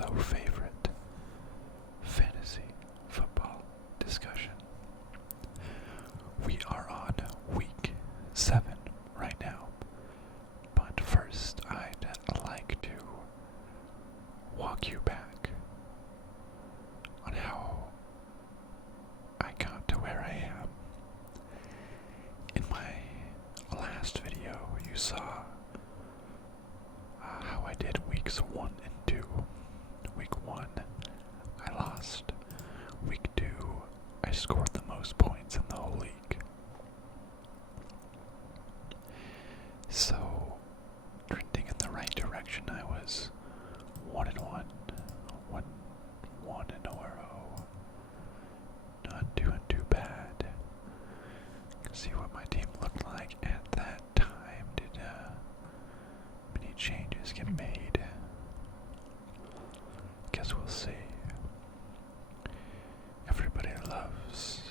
so favorite fantasy football discussion. We are on week 7 right now, but first I'd like to walk you back on how I got to where I am. In my last video, you saw how I did weeks 1 and 2. Week 1, I lost. Week 2, I scored the most points in the whole league. So, trending in the right direction, I was 1 and 1, 1 in a row. Not doing too bad. See what my team looked like at that time. Did many changes get made? Guess we'll see. Everybody loves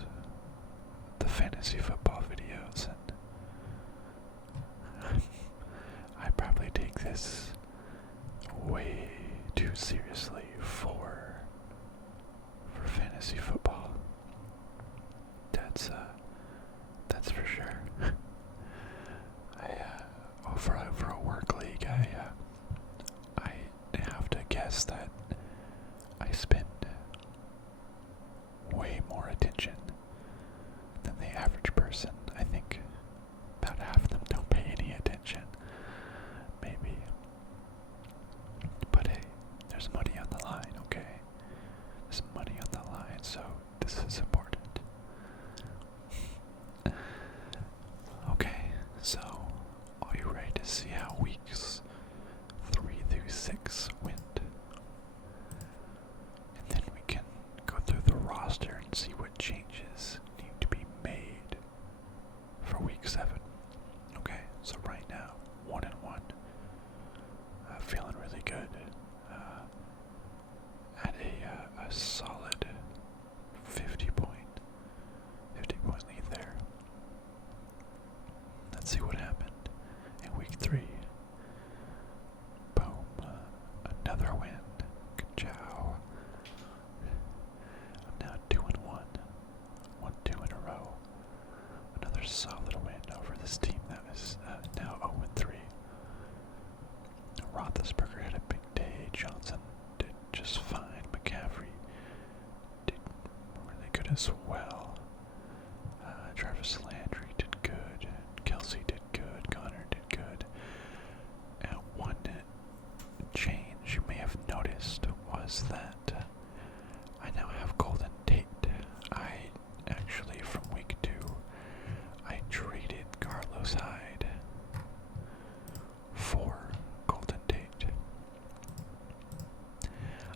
the fantasy football videos, and I probably take this way too seriously for fantasy football. That's for sure. For a work league, I have to guess that I spend way more attention than the average person. I think about half of them don't pay any attention, maybe. But hey, there's money on the line, okay? There's money on the line, so this is important. Okay, so are you ready to see how weeks 3 through 6 went? And then we can go through the roster and see what changes need to be made for week 7. Okay, so right now, 1 and 1. Feeling really good. At a solid 50 point lead there. Let's see what happened in week 3. Boom. Another win. Good job. I'm now 2 and 1. 1-2 in a row. Another solid win over this team that was now 0 and 3. Roethlisberger had a big day. Johnson did just fine. McCaffrey did really good as well. Travis Landry did good. Kelsey did good. Connor did good. And one change you may have noticed was that I now have Golden Tate. I actually, from week 2, I traded Carlos Hyde for Golden Tate.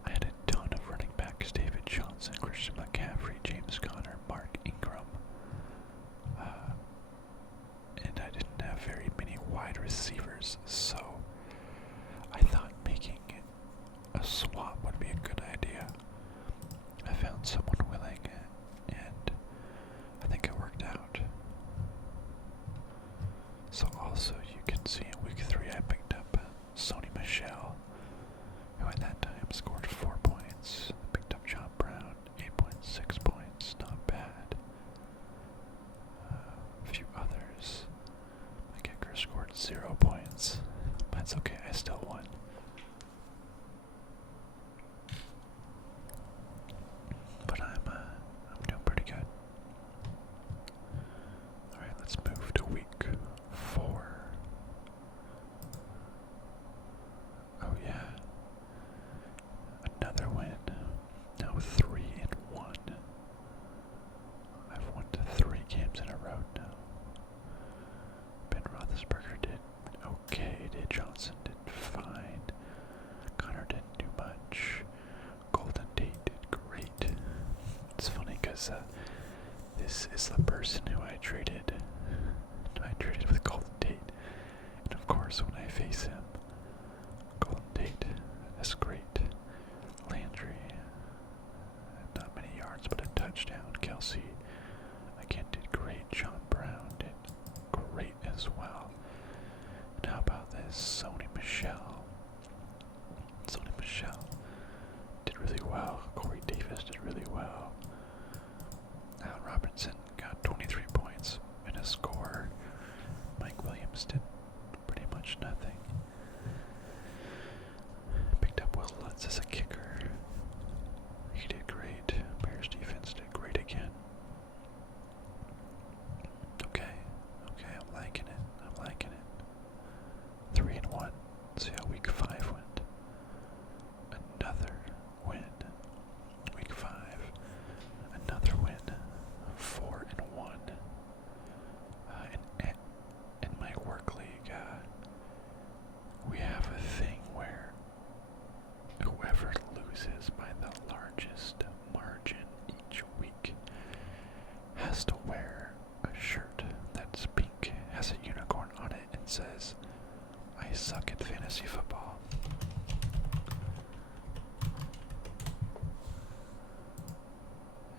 I had a ton of running backs: David Johnson, Christian McCaffrey, James Conner, Mark Ingram. And I didn't have very many wide receivers, so I thought making a swap would be a good idea. I found someone willing, and I think it worked out. So also you can see in week 3 I picked up Sony Michel, who at that time scored 4 points. I picked up John Brown, 8.6 points, not bad. A few others. My kicker scored 0 points. That's okay, I still won. But I'm doing pretty good. Alright, let's move to week 4. Oh yeah. Another win. Now 3 and 1. I've won 3 games in a row now. Ben Roethlisberger did okay. Did Johnson did fine. Connor didn't do much. Golden Tate did great. It's funny because this is the person who I traded. I traded with Golden Tate, and of course when I face him, Golden Tate is great. Landry, not many yards but a touchdown. Kelsey, again, did great. John Brown did great as well. And how about this? Sony Michel. score. Mike Williams did pretty much nothing. Picked up Will Lutz as a kicker. He did great. Bears defense did great again. Okay, I'm liking it. 3-1. See how week 5 went. Another win. Week 5. Another win. 4-1. In my work league, we have a thing where whoever loses by the largest margin each week has to wear a shirt that's pink, has a unicorn on it, and says, "I suck at fantasy football."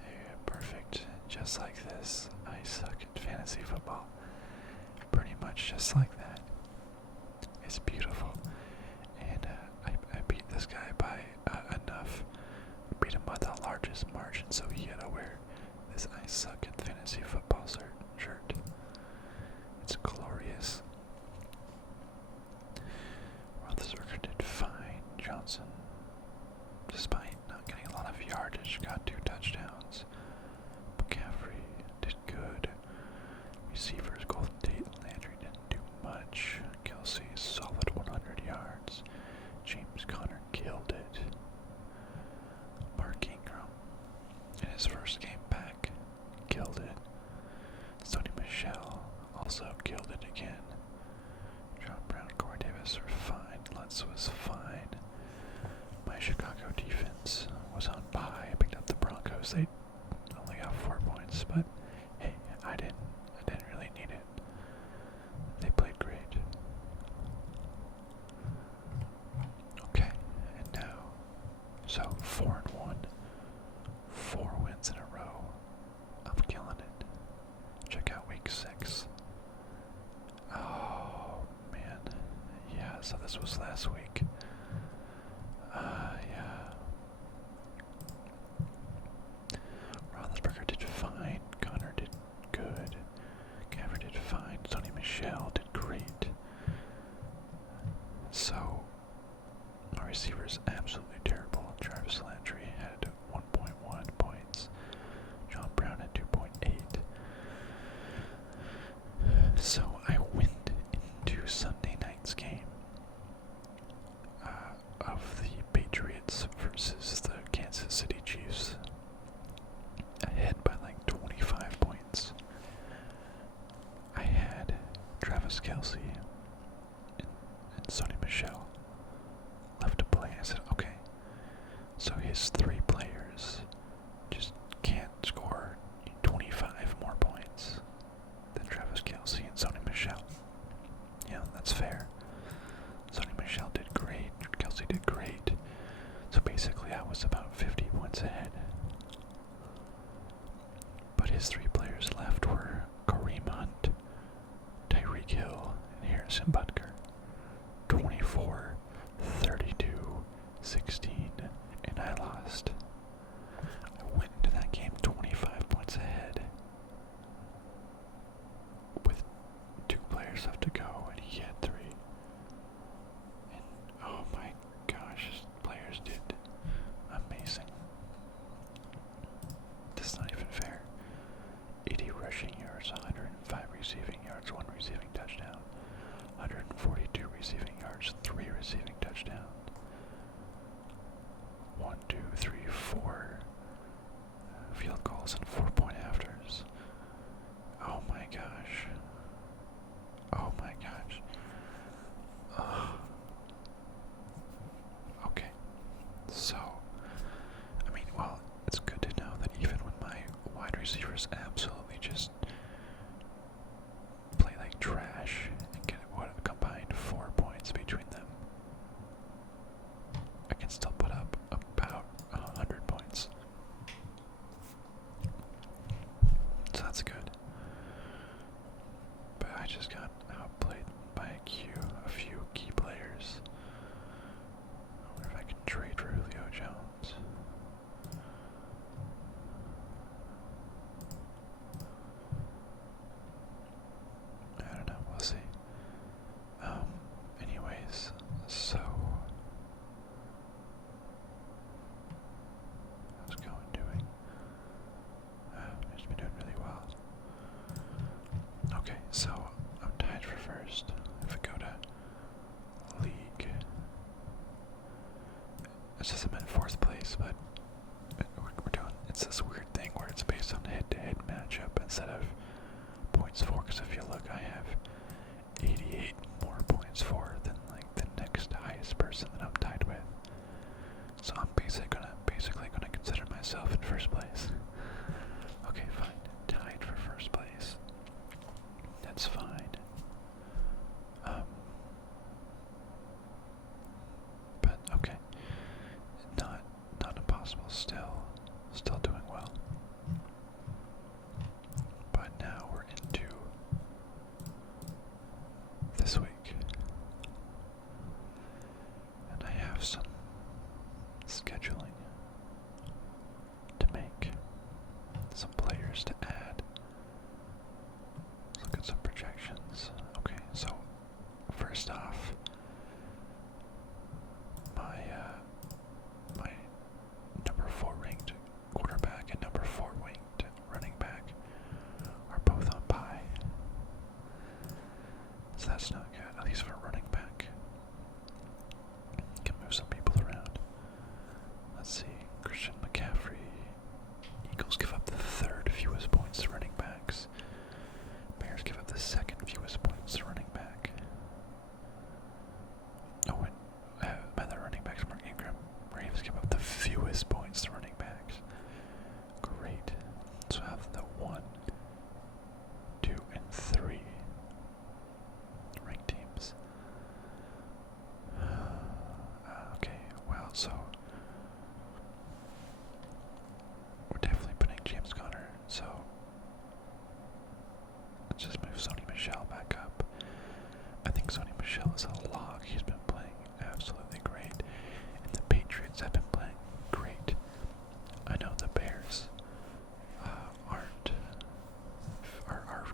Yeah, perfect. Just like this. I suck at fantasy football. Pretty much just like that. It's beautiful. And I beat this guy by enough. Beat him by the largest margin, so he had to wear this "I suck at fantasy football" shirt. It's glorious. Roethlisberger did fine. Johnson, despite not getting a lot of yardage, got 2 touchdowns. McCaffrey did good. Receivers, Golden Tate and Landry didn't do much. Kelsey, solid 100 yards. James Conner killed it. Mark Ingram, in his first game back, killed it. Sony Michel also killed it again. John Brown, Corey Davis were fine. Lutz was fine. My Chicago defense was on bye. I picked up the Broncos. They only got 4 points, but hey, I didn't really need it. They played great. Okay, and now, so 4-1, 4 wins in a row. I'm killing it. Check out week 6. Oh man, yeah. So this was last week. Yeah. Roethlisberger did fine. Connor did good. Gaffer did fine. Sony Michel did great. So, our receivers absolutely terrible. Jarvis Landry had 1.1 points. John Brown had 2.8. So I went into Sunday night's game of the Patriots versus the Kansas City Chiefs ahead by like 25 points. I had Travis Kelsey and Sony Michel left to play. I said, okay, so his 3 players just can't score 25 more points than Travis Kelsey and Sony Michel. Yeah, that's fair. Sony Michel did great. Kelsey did great. So basically I was about 50 points ahead. But his 3 players left were Kareem Hunt, Tyreek Hill, and Harrison Butker. 24, 32, 16, and I lost. I went into that game 25 points ahead with 2 players left to go, and he had 3. And oh my gosh, his players did amazing. That's not even fair. 80 rushing yards, 105 receiving yards, 1 receiving touchdown, 142 receiving yards, 3 receiving touchdowns. 1, 2, 3, 4 field goals and 4-point afters. Oh my gosh. Oh my gosh. Okay. So, I mean, well, it's good to know that even when my wide receivers absolutely just play like trash and get a combined 4 points between them, I can still put up about 100 points. So that's good. But I just got outplayed by a few key players. I wonder if I can trade for Julio Jones. Okay, so I'm tied for first. If we go to league, it says I'm in fourth place, but we're doing, it's this weird thing where it's based on head-to-head matchup instead of points for, because if you look, I have 88 more points for than like the next highest person that I'm tied with. So I'm basically gonna consider myself in first place. Okay, fine. Tied for first place. That's fine. But okay. Not impossible. Still doing well. But now we're into this week. And I have some scheduling to make, some players to add. Let's look at some projections. Okay, so first off, my number 4 ranked quarterback and number 4 ranked running back are both on bye. So that's not good, at least for running back. Can move some people around. Let's see, Christian McCaffrey. Eagles give up the 3rd fewest points to running backs. Bears give up the 2nd fewest points to running back. Oh, and by the running backs, Mark Ingram. Ravens give up the fewest points to running backs. Great. So I have the 1, 2, and 3 ranked teams. Okay, well, so we're definitely putting James Conner, so let's just move Sony Michel back up. I think Sony Michel is a lock. He's been playing absolutely great, and the Patriots have been playing great. I know the Bears are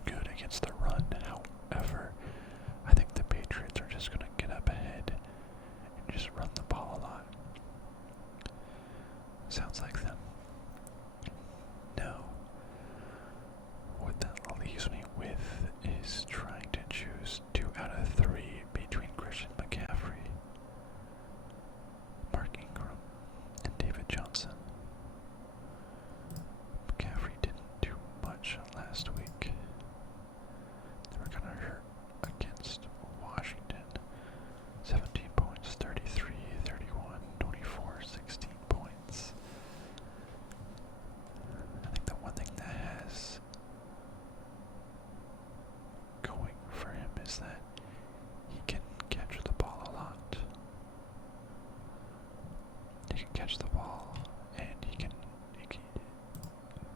good against the run. However, I think the Patriots are just going to get up ahead and just run the ball a lot. Sounds like them. No. What that leaves me with is trying to choose 2 out of 3 between Christian McCaffrey, Mark Ingram, and David Johnson. McCaffrey didn't do much last week. They were kind of hurt against Washington. 17 points, 33, 31, 24, 16 points. I think the one thing that has going for him is that he can catch the ball a lot. He can catch the ball, and he can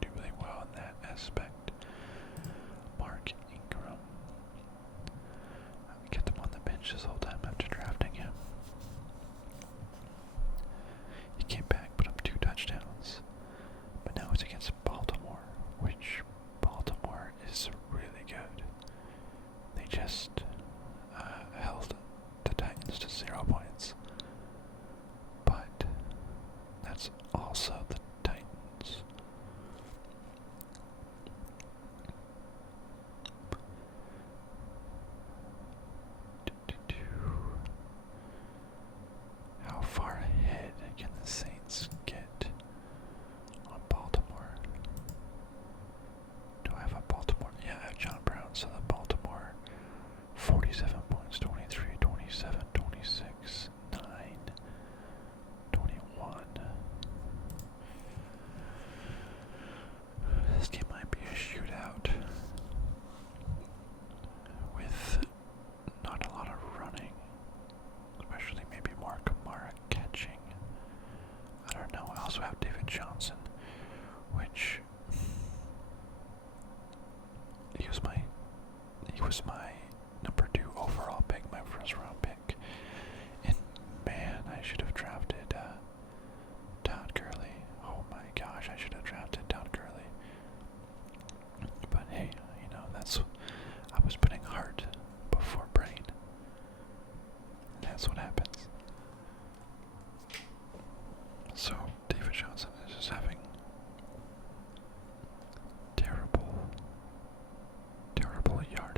do really well in that aspect. Mark Ingram, I kept him on the bench this whole time after drafting him. He came back, put up 2 touchdowns, but now it's against Baltimore, which Baltimore is really good. They just held the Titans to 0 points, but that's also the Titans. How far ahead can the Saints get on Baltimore? Do I have a Baltimore? Yeah, I have John Brown, so the Baltimore 47 points, 23, 27, 26, 9, 21. This game might be a shootout with not a lot of running, especially maybe more Kamara catching. I don't know. I also have David Johnson, which he was my number 2 overall pick, my first round pick. And man, I should have drafted Todd Gurley. Oh my gosh, I should have drafted Todd Gurley. But hey, I was putting heart before brain. That's what happens. So David Johnson is just having terrible yards.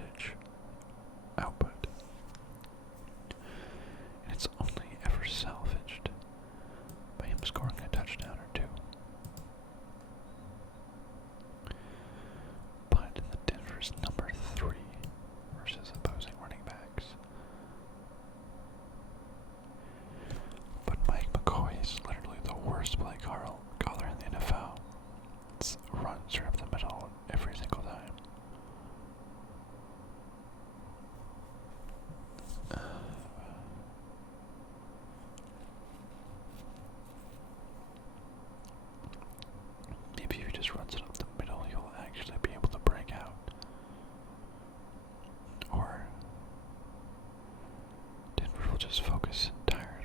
focus entirely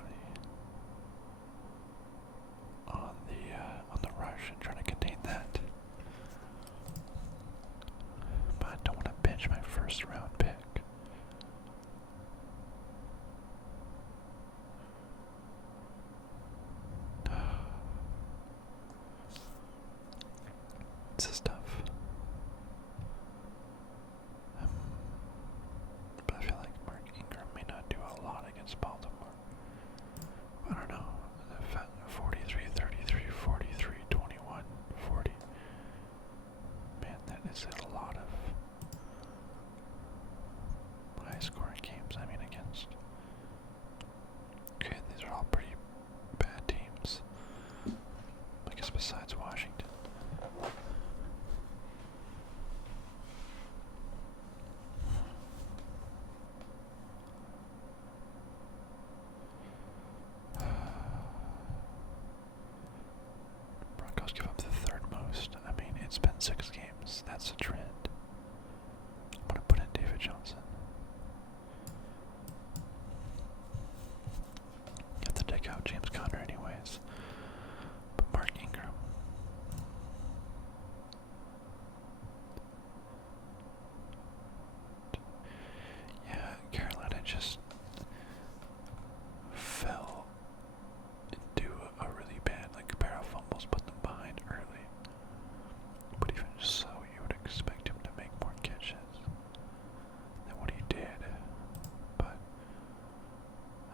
on the rush and trying to contain that. But I don't want to bench my first round pick. This is tough. But I feel like Mark Ingram may not do a lot against Baltimore. I don't know. 43, 33, 43, 21, 40. Man, that is a lot of high scoring games, against. Okay, these are all pretty bad teams. I guess besides Washington. Broncos give up the third most. It's been 6 games. That's a trend. I'm going to put in David Johnson. You have to take out James Conner anyways. But Mark Ingram. Yeah, Carolina just fell into a really bad, pair of fumbles, put them behind early. But even so, you would expect him to make more catches than what he did. But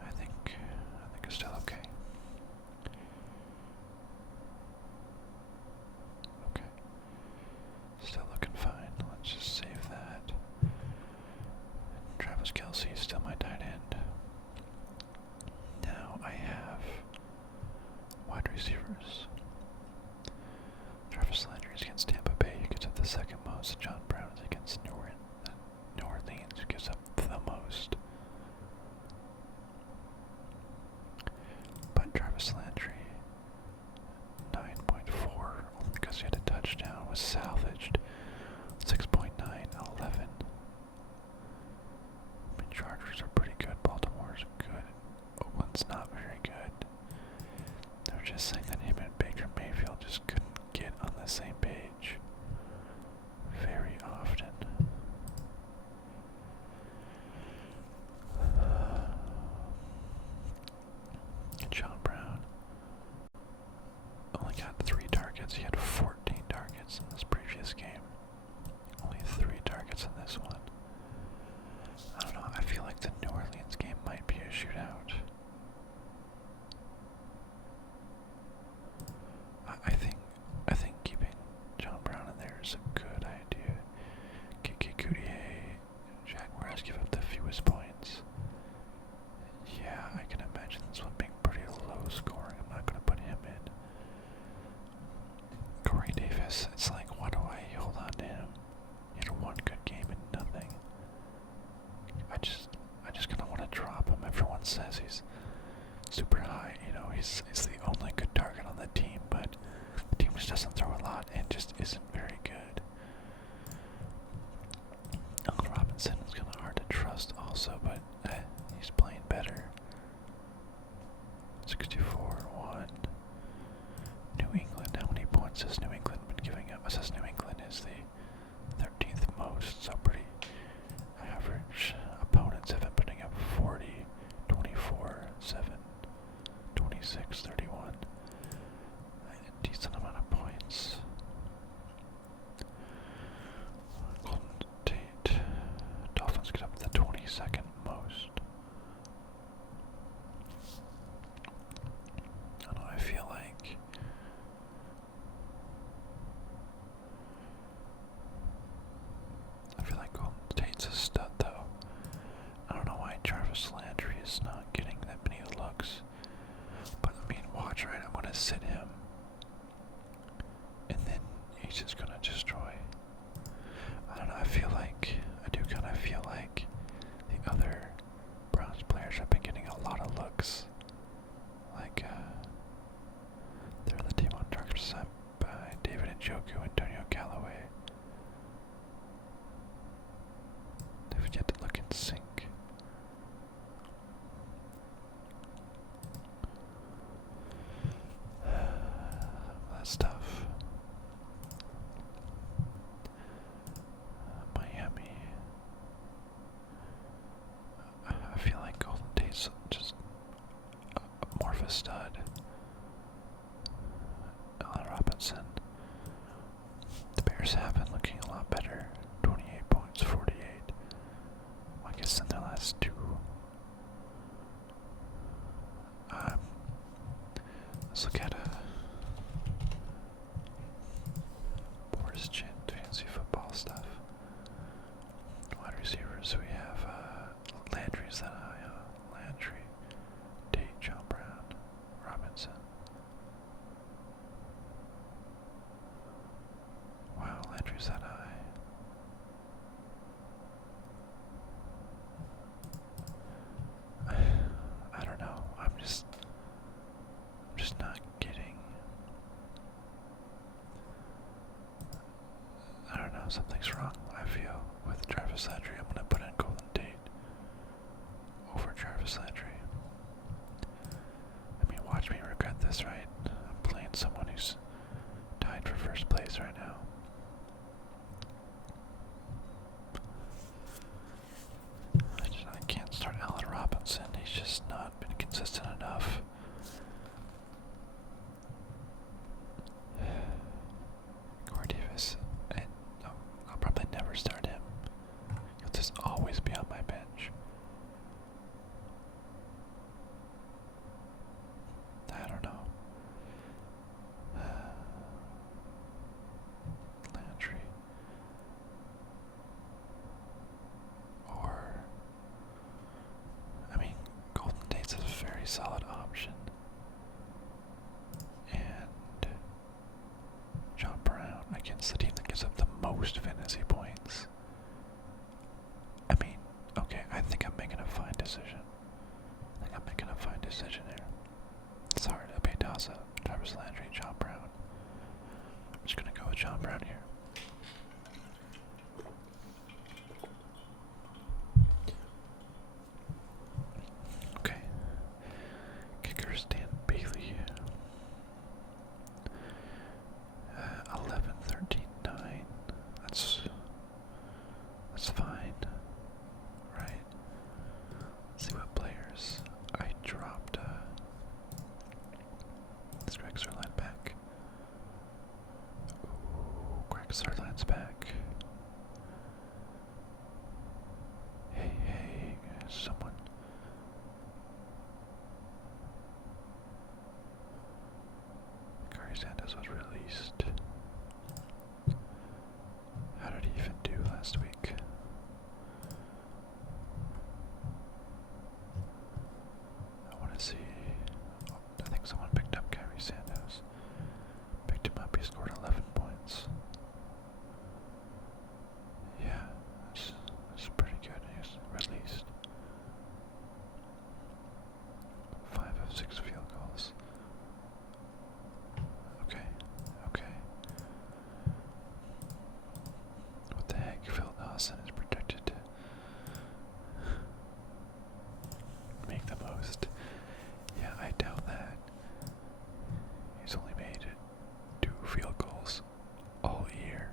I think it's still okay. Okay. Still looking fine. Let's just save that. Travis Kelce is still my tight end. Now I have wide receivers. Travis Landry is against Tampa Bay, who gives up the second most. John Brown is against New Orleans, who gives up the most. But Travis Landry, 9.4, only because he had a touchdown, was salvaged. 6.9, 11. Chargers are pretty good. Baltimore's good. Oakland's not very good. They're just saying that him and Baker Mayfield just couldn't get on the same page very often. John Brown only got 3 targets. He had 14 targets in this previous game. Only 3 targets in this one. I don't know, I feel like the New Orleans game might be a shootout. I think keeping John Brown in there is a good idea. Kiki Coutier, Jaguars give up the fewest points. Yeah, I can imagine this one being pretty low scoring. I'm not going to put him in. Corey Davis, it's like, why do I hold on to him? He had 1 good game and nothing. I just kind of want to drop him. Everyone says he's super high. He's the only good target on the team, but the team just doesn't throw a lot and just isn't very good. Allen Robinson is kind of hard to trust also, but he's playing better. 64-1. New England, how many points has New England been giving up? It says New England is the 13th most, so pretty average. Opponents have been putting up 40, 24, 7, 26, 31. A decent amount of points. Golden State Dolphins get up to the 22nd most. I don't know, I feel like Golden State's a stud though. I don't know why Jarvis Landry is not getting that many looks. But watch, right? I'm gonna sit him. And then he's just gonna destroy. I don't know, I do kinda feel like the other is just more of a stud. Allen Robinson. The Bears have been looking a lot better. 28 points, 48. I guess in their last two. Let's look at Boris Chin, fancy football stuff. Wide receivers, we have Landry's that high. Landry, Tate, John Brown, Robinson. Wow, Landry's that high. I don't know. I'm just not getting. I don't know. Something's wrong. I feel with Travis Landry. I'm gonna put in Golden Tate over Travis Landry. I mean, watch me regret this, right? I'm playing someone who's tied for first place right now. I can't start Allen Robinson. He's just not been consistent enough. Corey Davis, I'll probably never start him. He'll just always be on my bench. I don't know. Landry. Or, I mean, Golden Tate's a very solid option. And John Brown against the team that gives up the most fantasy points. I mean, okay, I think I'm making a fine decision. Here. It's hard. Abey Daza, Travis Landry, John Brown. I'm just gonna go with John Brown here. Okay. Kickers Dan Bailey. 11, 13, 9. That's fine. Right. Let's see what players I dropped. Is Greg Sirline back? Ooh, Greg Sirline's back. Hey, someone. Gary Sanders was released. How did he even do last week? I want to see. I think someone picked up Gary Santos. Picked him up, he scored 11 points. Yeah, that's pretty good. He's released. 5 of 6 field goals. Okay. What the heck? Phil Dawson is projected to make the most. Yeah, I doubt that. He's only made 2 field goals all year.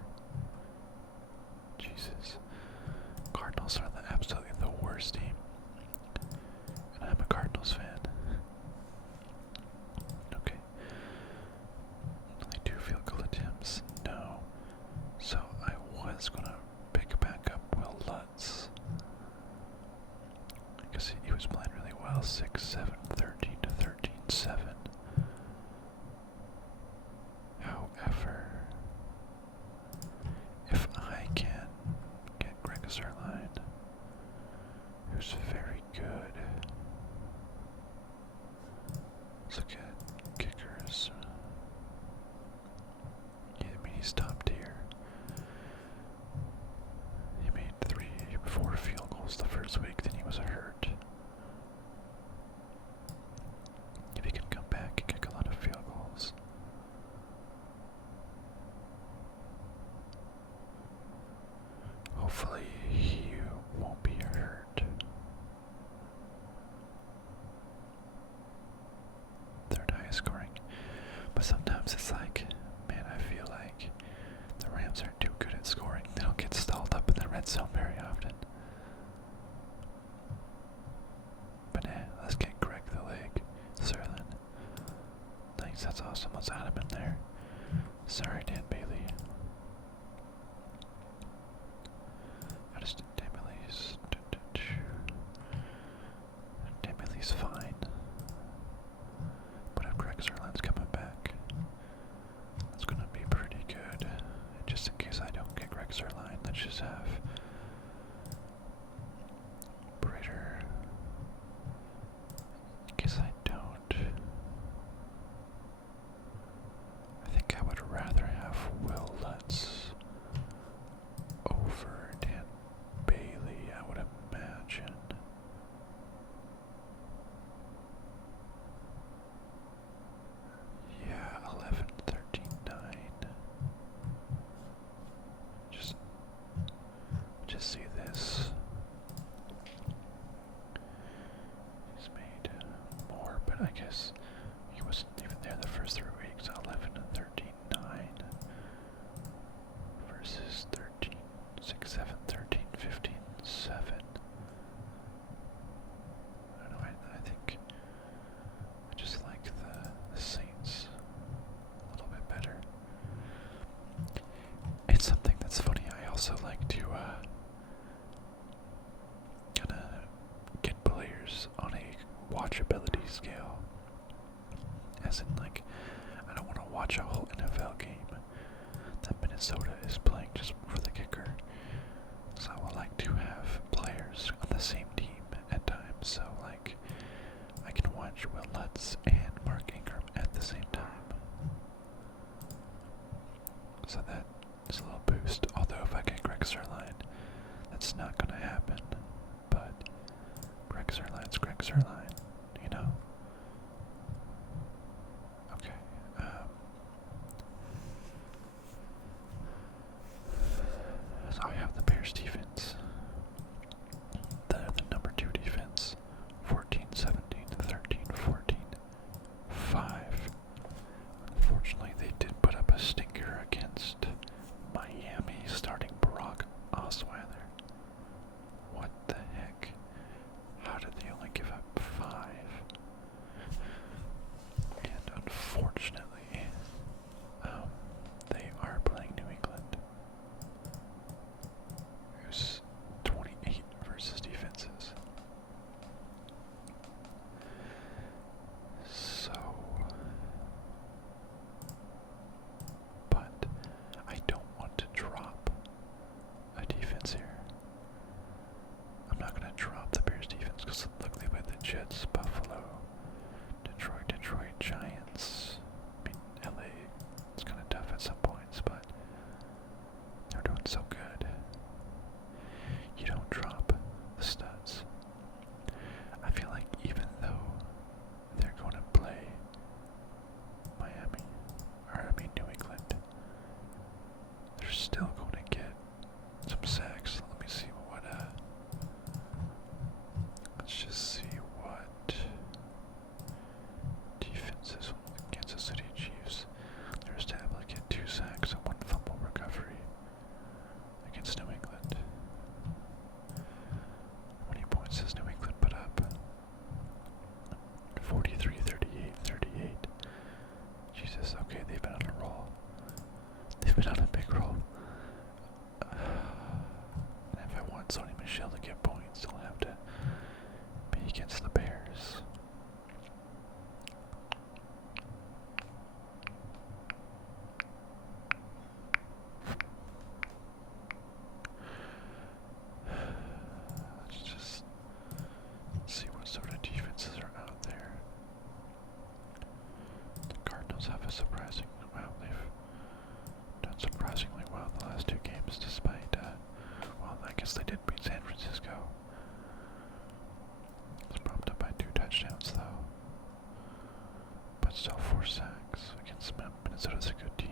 Jesus. Cardinals are absolutely the worst team. And I'm a Cardinals fan. Okay. Only 2 field goal attempts. No. So I was gonna pick back up Will Lutz. Because he was playing really well. 6, 7, 13 to 13, 7. However, if I can get Greg Sirline, who's very good. Let's look at kickers. Yeah, I mean, he's top tier. He made 4 field goals the first week, then he was hurt. If he can come back and kick a lot of field goals. Hopefully he won't be hurt. Third highest scoring. But sometimes it's like, man, I feel like the Rams are too good at scoring. They don't get stalled up in the red zone very often. guess I don't. I think I would rather have Will Lutz over Dan Bailey, I would imagine. Yeah, 11, 13, 9. Just see this. He's made more, but I guess he wasn't even there the first 3 weeks. 11 and 13, 9 versus 13, 6, 7, 13, 15, 7. I don't know, I think I just like the Saints a little bit better. It's something that's funny. I also like to kind of get players on a watchability scale. As in, like, I don't want to watch a whole NFL game that Minnesota is playing just for the kicker. So I like to have players on the same team at times. So, like, I can watch Will Lutz and Mark Ingram at the same time. So that is a little boost. Although if I get Greg Zuerlein, that's not going to happen. But Greg Zuerlein's Greg Zuerlein, you know? Okay. So I have the Bears defense. They're the number 2 defense. 14, 17, 13, 14, 5. Unfortunately, they did put up a stinker against Miami, starting Brock Osweiler. What the heck? How did they only give up 5? And unfortunately, they are playing New England, who's 28 versus defenses. So, but I don't want to drop a defense here. I'm not going to drop the Bears defense because look, they played the Jets, Buffalo, Detroit Giants. I mean, LA, it's kind of tough at some points, but they're doing so good. You don't drop the studs. I feel like even though they're going to play New England, they're still going to get some sacks. Let me see what, let's just see what defenses the Kansas City Chiefs. They're able to get 2 sacks and 1 fumble recovery against New England. How many points does New England put up? 43, 38, 38. Jesus, okay, they've been on a roll. They've been on a big roll. And if I want Sony Michel to get points, I'll have to be against the Bears. Let's just see what sort of defenses are out there. The Cardinals have a surprising, well, they've done surprisingly well the last 2 games despite, well, I guess they did beat San Francisco. It's propped up by 2 touchdowns though. But still 4 sacks against Minnesota's a good team.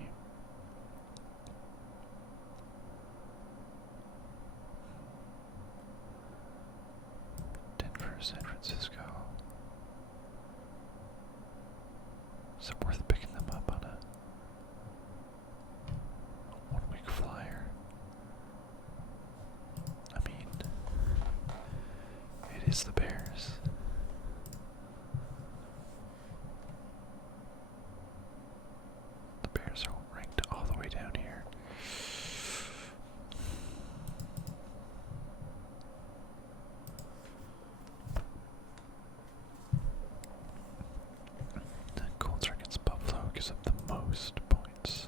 Denver, San Francisco. Is it worth picking them up on a 1-week flyer? I mean, it is the Bears. The Bears are ranked all the way down here. The Colts are against Buffalo, gives up the most points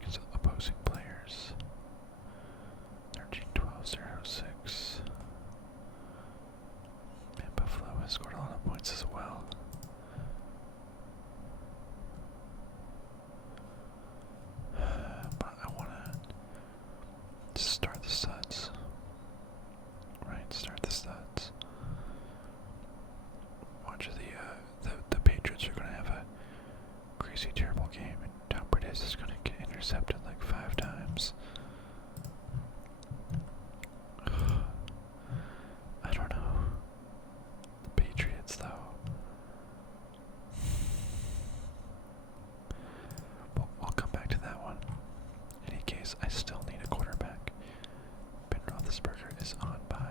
against opposing players. 13, 12, 0, 6. Man, Buffalo has scored a lot goes on by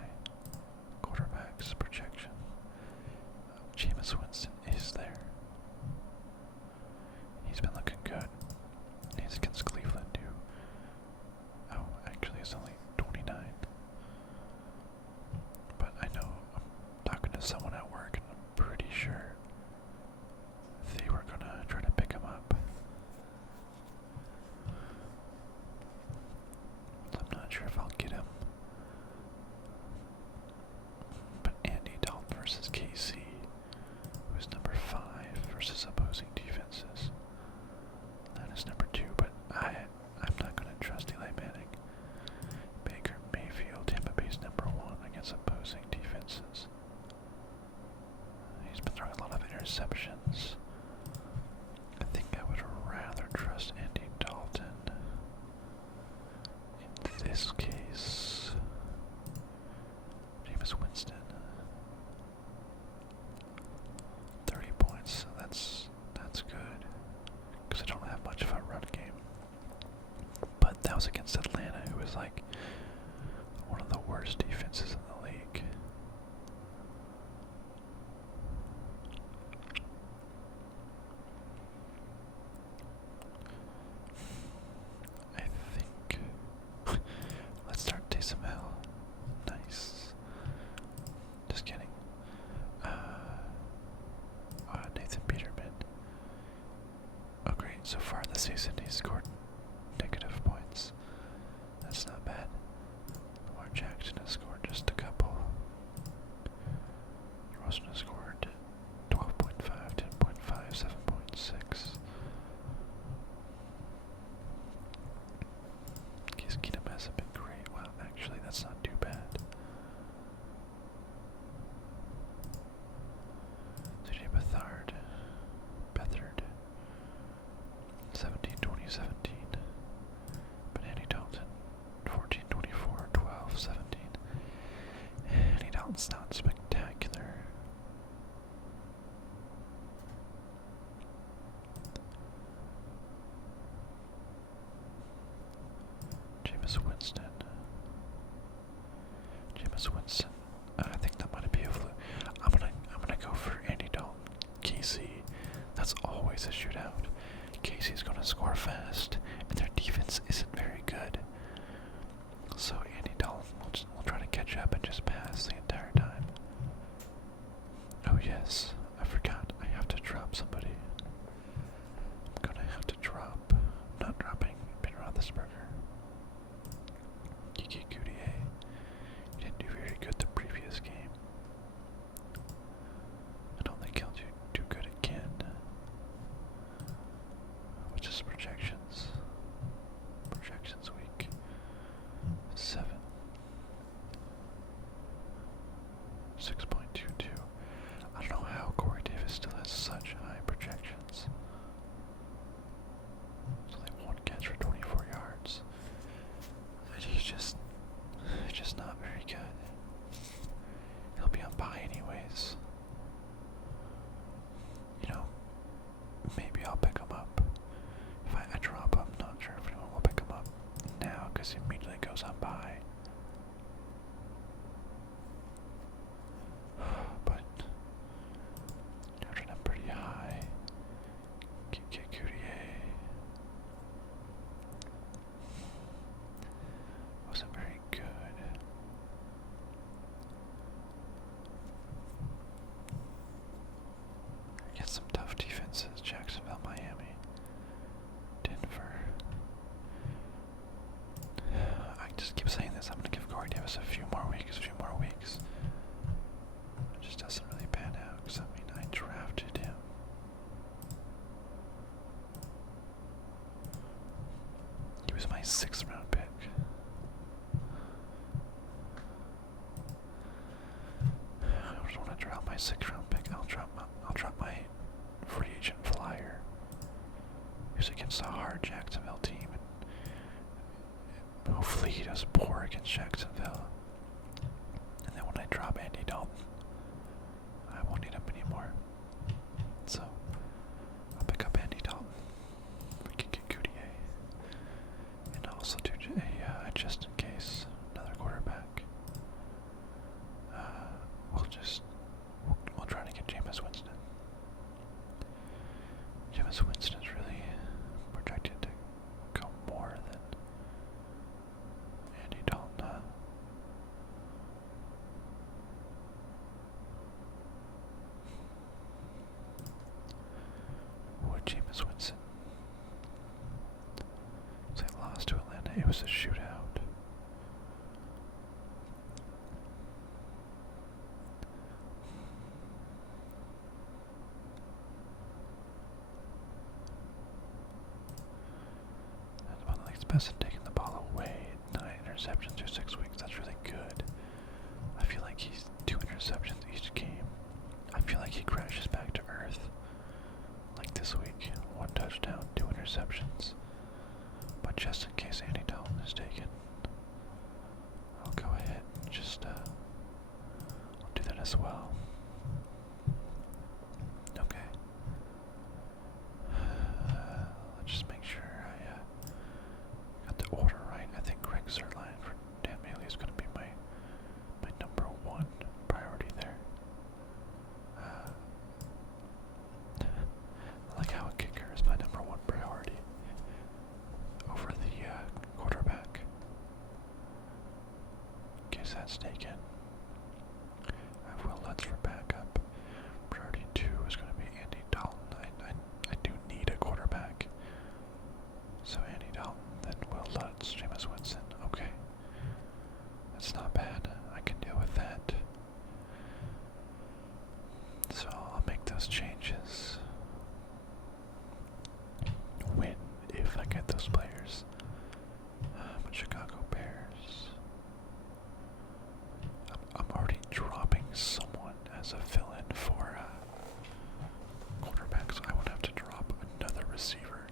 quarterback's projection. Jameis Winston is there. He's been looking good. He's against Cleveland too. Oh, actually it's only 29. But I know I'm talking to someone at work and I'm pretty sure they were gonna try to pick him up. I'm not sure if I'll get him. But Andy Dalton versus KC, who's number 5 versus opposing defenses. That is number 2, but I'm not going to trust Eli Manning. Baker Mayfield, Tampa Bay's number 1 against opposing defenses. He's been throwing a lot of interceptions. I think I would rather trust Andy Dalton. In this case, Jameis Winston. 30 points, so that's good. Because I don't have much of a run game. But that was against Atlanta, who was like one of the worst defenses in the league. I think let's start Taysom Hill. Nice. Just kidding. Nathan Peterman. Oh great, so far this season he's scored negative points. That's not bad. Lamar Jackson has scored just a couple. Rosen has scored 12.5, 10.5, 7.6. Case Keenum hasn't been great. Wow, actually that's not too bad. CJ Beathard, 17, 20, 17. But Andy Dalton, 14, 24, 12, 17. Andy Dalton's not spectacular. Jameis Winston. I think that might be a fluke. I'm gonna go for Andy Dalton. KC. That's always a shootout. KC's gonna score fast, and their defense isn't very good. So Andy Dalton will try to catch up and just pass the entire time. Oh yes, I forgot. I have to drop somebody. I'm gonna have to drop. I'm not dropping Ben Roethlisberger. Kiki Goudier. He didn't do very good the previous game. I don't think he'll do too good again. Which is projections. Projections week 7. 6.22. I don't know how Corey Davis still has such high projections. It's only 1 catch for 24 yards. And he's just not very good. He'll be on bye anyways. You know, maybe I'll pick him up. If I drop him, not sure if anyone will pick him up now because he immediately goes on bye. But charging him pretty high. Get Goudier. Wasn't very good. Get some tough defenses. Jacksonville, Miami, Denver. I just keep saying this. I'm gonna give Corey Davis a few more weeks. It just doesn't really pan out because I mean I drafted him. He was my 6th round pick. I just want to drop my 6th round pick. I'll drop my free agent flyer. He was against a hard Jacksonville team, and hopefully he does poor against Jacksonville. And then when I drop Andy Dalton, I won't need him anymore. So I'll pick up Andy Dalton. We can get Goudier, and also do a just in case another quarterback. Jameis Winston. So they lost to Atlanta. It was a shootout. That's one of the league's best at taking the ball away. 9 interceptions through 6 weeks. That's really good. I feel like he's 2 interceptions each game. I feel like he crashes back to earth. Like this week. 1 touchdown, 2 interceptions. But just in case Andy Dalton is taken, I'll go ahead and just I'll do that as well. Okay. Let's just make sure I got the order right. I think Greg Zerline for Dan Bailey is going to be my number 1 priority there. I like how a kicker is my number 1 priority over the quarterback. In case that's taken, I have Will Lutz for backup. Priority 2 is going to be Andy Dalton. I do need a quarterback. So Andy Dalton, then Will Lutz, Jameis Winston. Okay. That's not bad. I can deal with that. So I'll make those changes. When, if I get those players. But Chicago Bears. I'm already dropping someone as a fill-in for quarterback, so I would have to drop another receiver.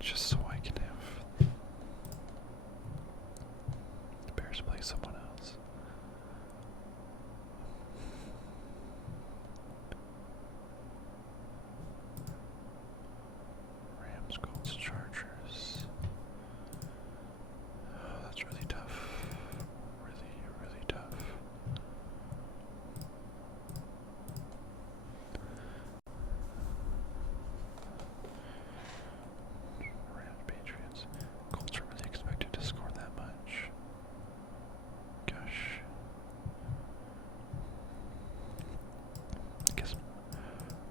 Just so I can have the Bears play someone else. Rams, Colts, Chargers. Oh, that's really tough. Really tough. Rams, Patriots. Colts are really expected to score that much. Gosh. I guess.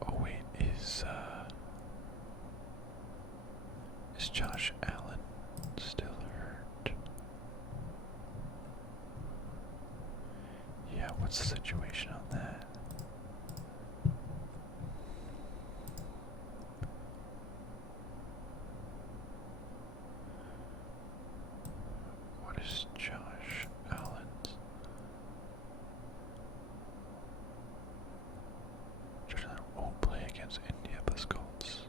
Oh wait, is Josh Allen still hurt? Yeah, what's the situation on that? What is Josh Allen's? Josh Allen won't play against Indianapolis Colts.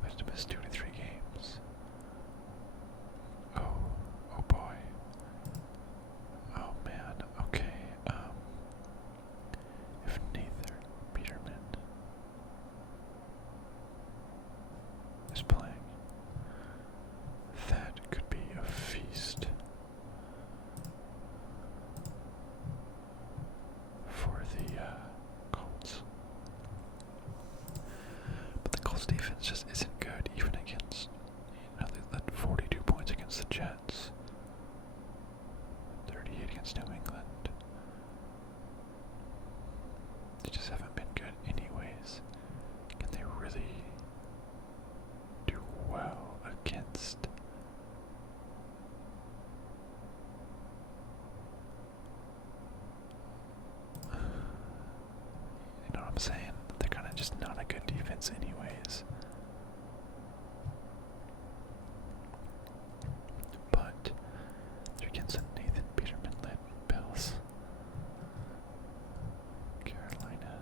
He has to miss 2 to 3 games. Oh boy. Oh man, okay. If neither Peterman is playing, that could be a feast for the Colts. But the Colts defense just isn't good, even against, they led 42 points against the Jets, 38 against New England. They just haven't been good anyways. Can they really do well against you know what I'm saying? They're kind of just not a good defense anyways. But they're against the Nathan Peterman-led Bills. Carolina,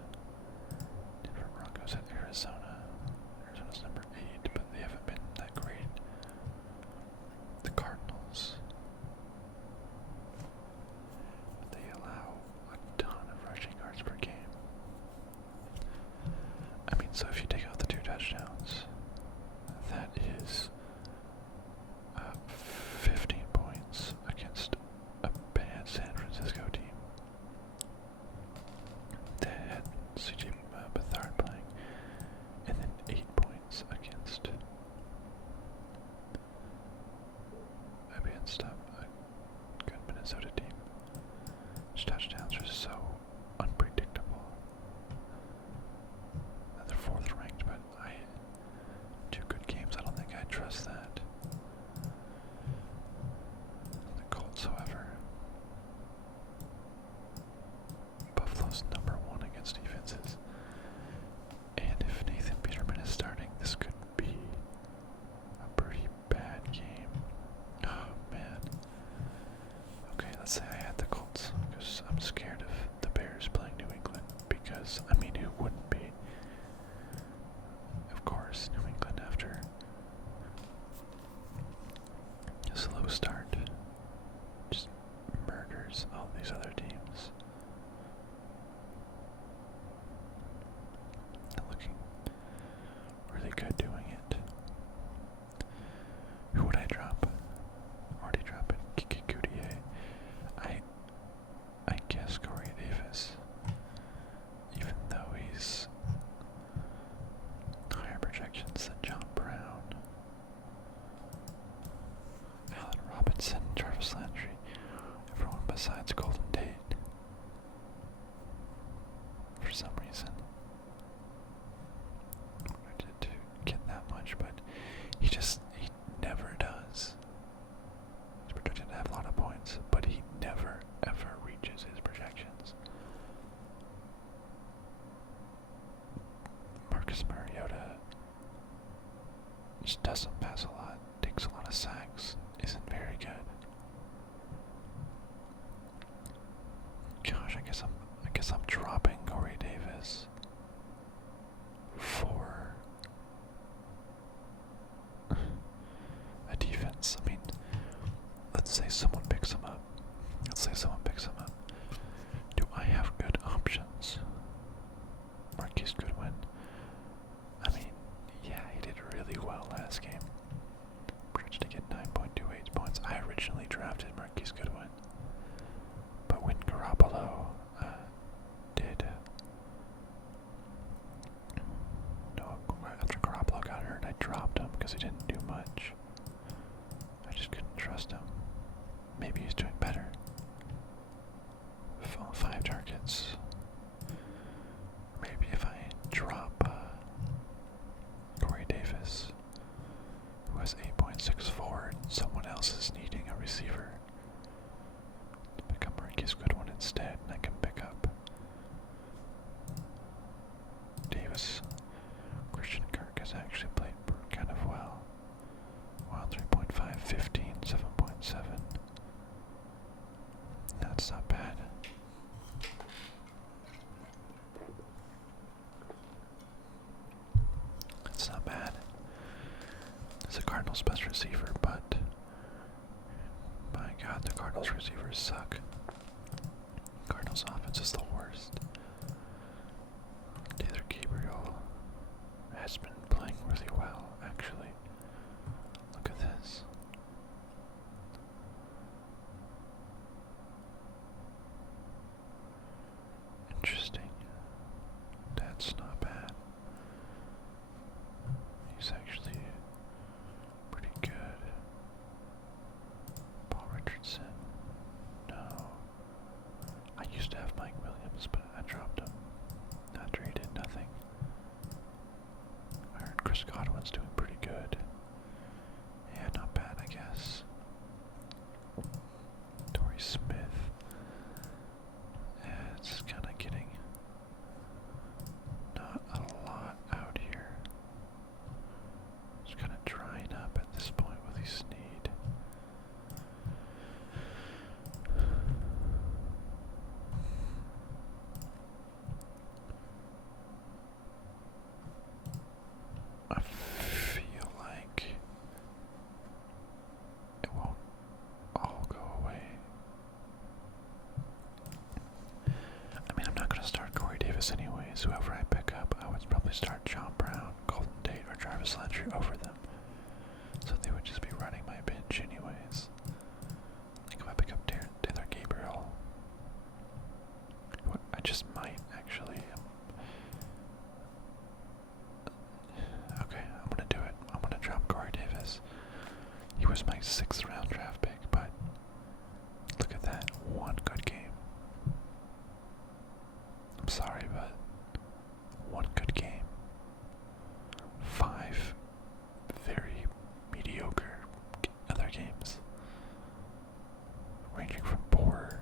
Denver Broncos at Arizona. Arizona's number 8, but they haven't been that great. The Cardinals. They allow a ton of rushing yards per game. I mean, so if you take out the 2 touchdowns, let's say I had the Colts, because I'm scared of the Bears playing New England, because, I mean, who wouldn't be? Of course, New England after a slow start just murders all these other teams. They're looking really good doing it. Who would I drop? Already dropping Kikikutie. I guess Corey Davis. Even though he's higher projections than John Brown. Allen Robinson, Jarvis Landry, everyone besides Golden Tate. For some reason. I did get that much, but he never does. He's projected to have a lot of points, but he never ever reaches his projections. Marcus Mariota just doesn't pass a lot, takes a lot of sacks, isn't very good. Gosh, I guess I'm dropping Corey Davis for a defense. I mean, let's say someone picks him up. Do I have good options? Marquise Goodwin. I mean, yeah, he did really well last game. Projected to get 9.28 points. I originally drafted Marquise Goodwin, but when Garoppolo after Garoppolo got hurt, I dropped him because he didn't do much. I just couldn't trust him. Maybe he's doing better. 5 targets. Maybe if I drop Corey Davis, who has 8.64, and someone else is needing a receiver, pick up Marquise Goodwin instead, and I can pick up Davis. Christian Kirk has actually played kind of well. Wow, 3.5, 15, 7.7. That's not bad. That's not bad. It's a Cardinals' best receiver, but my God, the Cardinals receivers suck. Cardinals offense is the worst. Taylor Gabriel has been playing really well, actually. Look at this. Interesting. That's not bad. He's actually pretty good. Paul Richardson. No. I used to have Mike Williams, but I dropped him. Not traded, nothing. I heard Chris Godwin's doing pretty good. Yeah, not bad, I guess. Torrey Smith. It's kind of getting not a lot out here. It's kind of drying up at this point with his need. I feel like it won't all go away. I mean, I'm not going to start Corey Davis anyways. Whoever I pick up, I would probably start John Brown, Golden Tate, or Jarvis Landry over them. So they would just be running my bench anyways. Like if I pick up Taylor Gabriel, I just might actually. Okay, I'm going to do it. I'm going to drop Corey Davis. He was my 6th round draft pick, but look at that. One good game. I'm sorry, but one good game. 5 very mediocre other games. Ranging from poor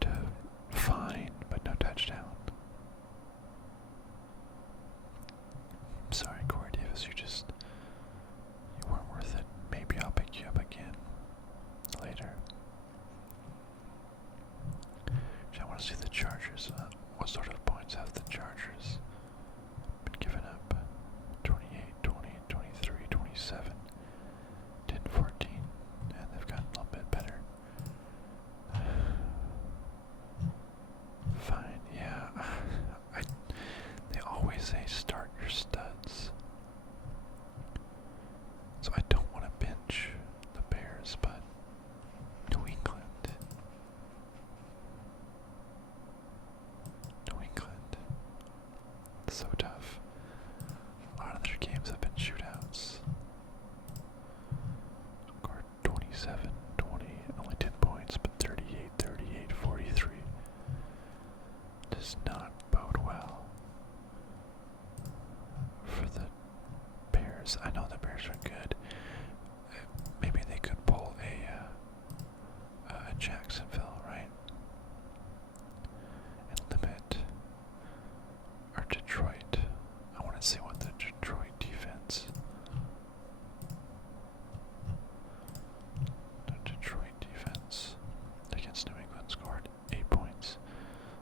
to fine, but no touchdown. I'm sorry, Corey Davis, you weren't worth it. Maybe I'll pick you up again later. see the Chargers. What sort of points have the Chargers been given up? 28, 20, 23, 27, 10, 14, and they've gotten a little bit better. Fine, yeah. They always say start your studs. So I don't want to bench the Bears, but New England. So tough. A lot of their games have been shootouts. Scored 27, 20, only 10 points, but 38, 38, 43. Does not bode well for the Bears. I know the Bears are good. Maybe they could pull a Jacksonville, right? And limit or Detroit. I want to see what the Detroit defense. The Detroit defense against New England scored 8 points.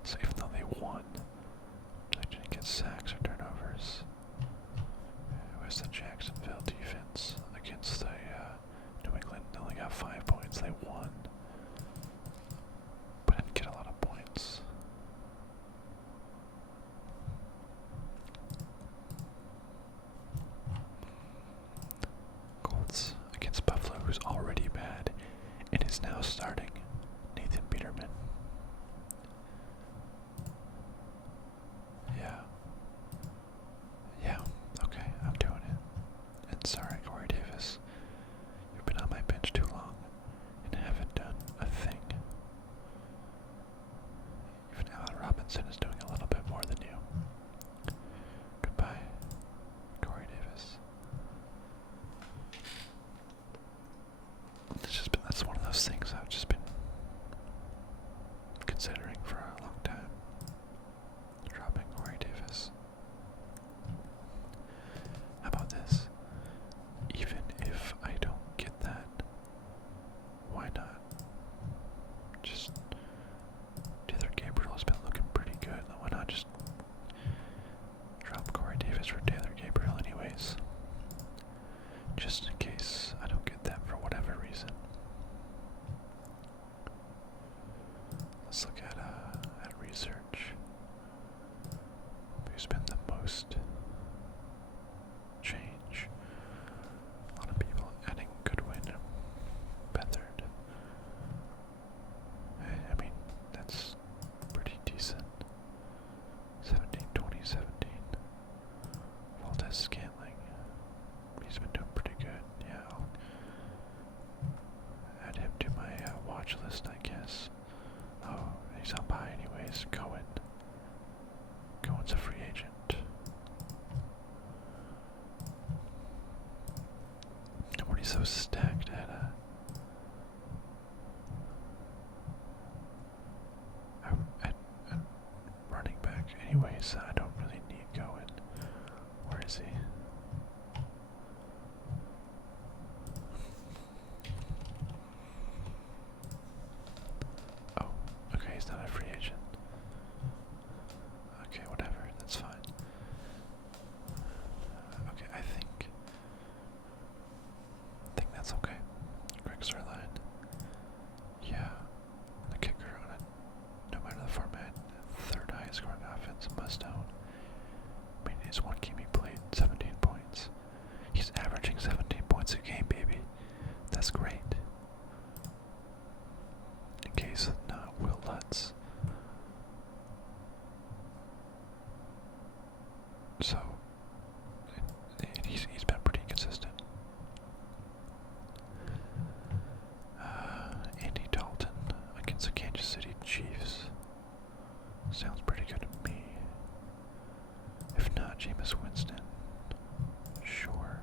So even though they won, they didn't get sacks or turnovers. It was the Jacksonville defense against the New England. They only got 5 points. They won, but didn't get a lot of points. Colts against Buffalo, who's already bad and is now starting Nathan Peterman. Yeah, okay, I'm doing it. And sorry, Corey Davis, you've been on my bench too long and haven't done a thing. Even Allen Robinson is doing a little bit more than you. Goodbye, Corey Davis. That's one of those things I've just been considering for a long time. Dropping Corey Davis. How about this? Even if I don't get that, why not? Just Taylor Gabriel has been looking pretty good. Why not just drop Corey Davis for Taylor Gabriel anyways? Just in case I don't get that for whatever reason. Let's look at research. Who's been the most change? A lot of people adding Goodwin, Beathard. I mean, that's pretty decent. 17, 20, 17. Valdez Scantling. He's been doing pretty good. Yeah, I'll add him to my watch list, I guess. Oh, he's up high anyways. Cohen's a free agent. Nobody's so stacked at running back anyways. I don't really need Cohen. Where is he? Oh, okay, he's not a free agent. Okay, whatever, that's fine. Okay, I think that's okay. Greg Zerline. Yeah, the kicker on it, no matter the format, third highest scoring offense, must own. I mean, his one game he played, 17 points. He's averaging 17 points a game, baby. That's great. In case of not Will Lutz. So, he's been pretty consistent. Andy Dalton against the Kansas City Chiefs. Sounds pretty good to me. If not, Jameis Winston. Sure.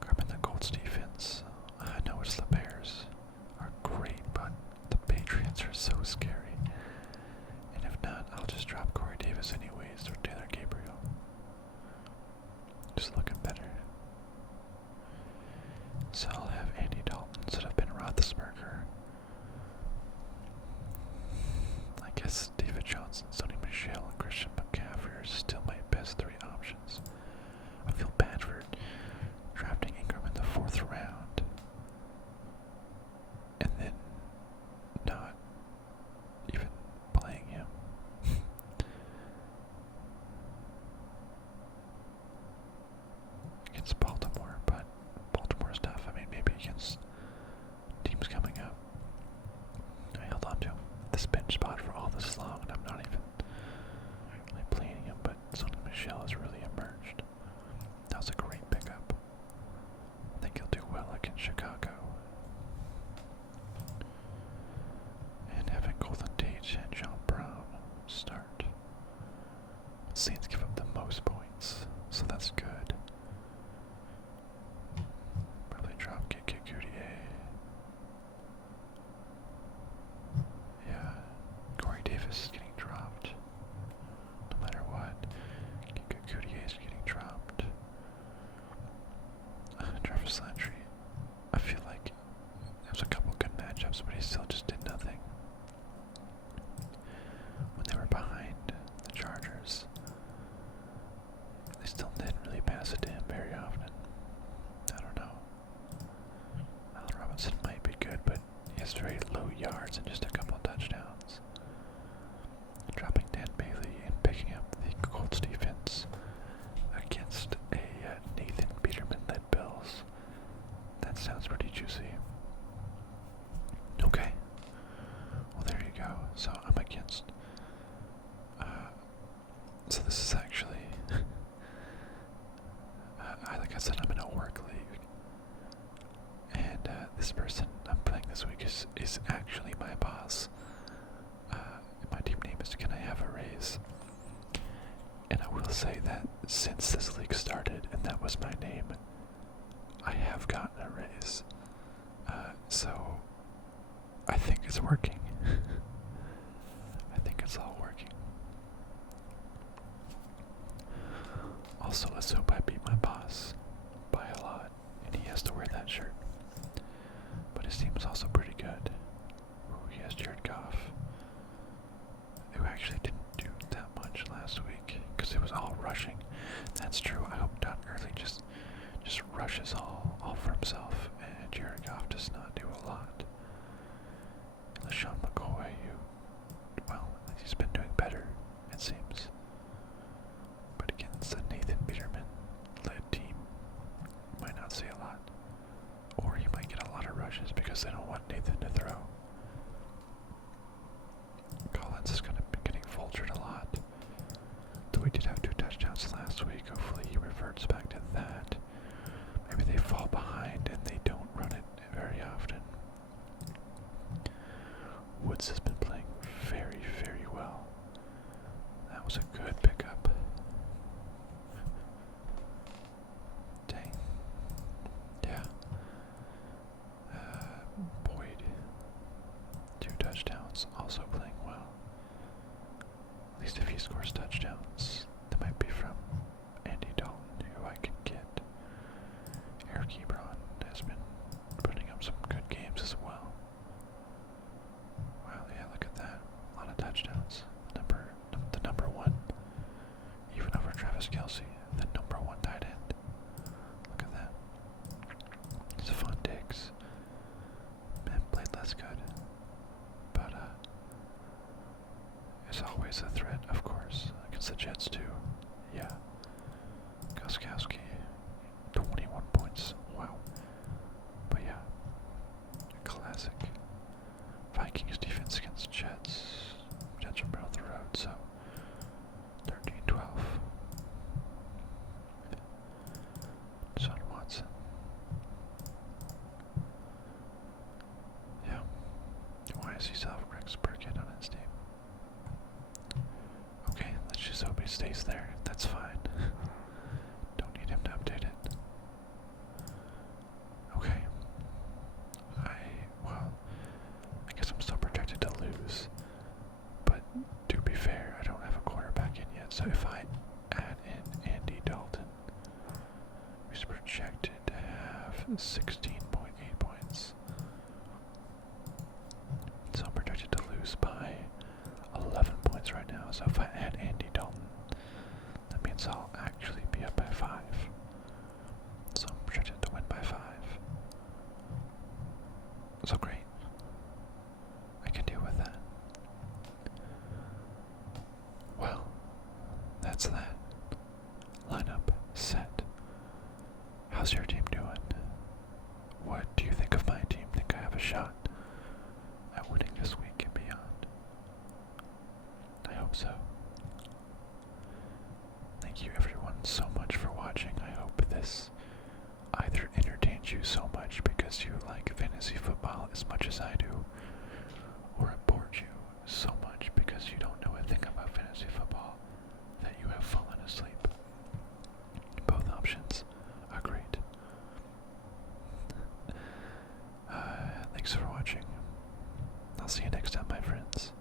Grabbing the Colts defense. I know it's the Bears are great, but the still just did nothing. When they were behind the Chargers, they still didn't really pass it to him very often. I don't know. Allen Robinson might be good, but he has very low yards and just a couple touchdowns. Dropping Dan Bailey and picking up the Colts defense against a Nathan Peterman-led Bills. That sounds pretty juicy. Okay. Well, there you go. So I'm against. So this is actually. Like I said, I'm in a work league, and this person I'm playing this week is actually my boss. My team name is Can I Have a Raise? And I will say that since this league started, and that was my name, I have gotten a raise. So I think it's working. I think it's all working. Also, let's hope I beat my boss by a lot, and he has to wear that shirt. But his team is also pretty good. Ooh, he has Jared Goff, who actually didn't do that much last week because it was all rushing. That's true. I hope Don Early just rushes all for himself, and Jared Goff does not do a lot. LaShawn McCoy, who, well, he's been doing better, it seems. But against a Nathan Peterman-led team, might not say a lot. Or he might get a lot of rushes because they don't want Nathan to throw. Collins is going to be getting vultured a lot. Though he did have 2 touchdowns last week, hopefully he reverts back to that. Maybe they fall behind and they don't run it very often. Woods has been playing very, very well. That was a good pickup. Dang. Yeah. Boyd. 2 touchdowns, also playing well. At least if he scores touchdowns, that might be from Andy Dalton, who I can get. Eric Ebron has been putting up some good games as well. Wow, yeah, look at that. A lot of touchdowns. The number 1, even over Travis Kelce, the number 1 tight end. Look at that. Stephon Diggs. Man, played less good. But, is always a threat, of course, against the Jets, too. Yeah. Gostkowski, 21 points. Wow. But yeah, classic. Vikings defense against Jets. Jets are middle of the road, so 13-12. Deshaun Watson. Yeah. Why is he still have Rex Burkhead on his team? Okay, let's just hope he stays there. That's fine. Don't need him to update it. Okay. I guess I'm still projected to lose. But to be fair, I don't have a quarterback in yet. So if I add in Andy Dalton, he's projected to have 16.8 points. So I'm projected to lose by 11 points right now. So if I add Andy Dalton, that means I'll actually be up by 5. So I'm projected to win by 5. So great. I can deal with that. Well, that's that. Lineup set. How's your team doing? What do you think of my team? Think I have a shot at winning this week and beyond? I hope so. Thank you everyone so much for watching. I hope this either entertains you so much because you like fantasy football as much as I do, or it bored you so much because you don't know a thing about fantasy football that you have fallen asleep. Both options are great. Thanks for watching. I'll see you next time, my friends.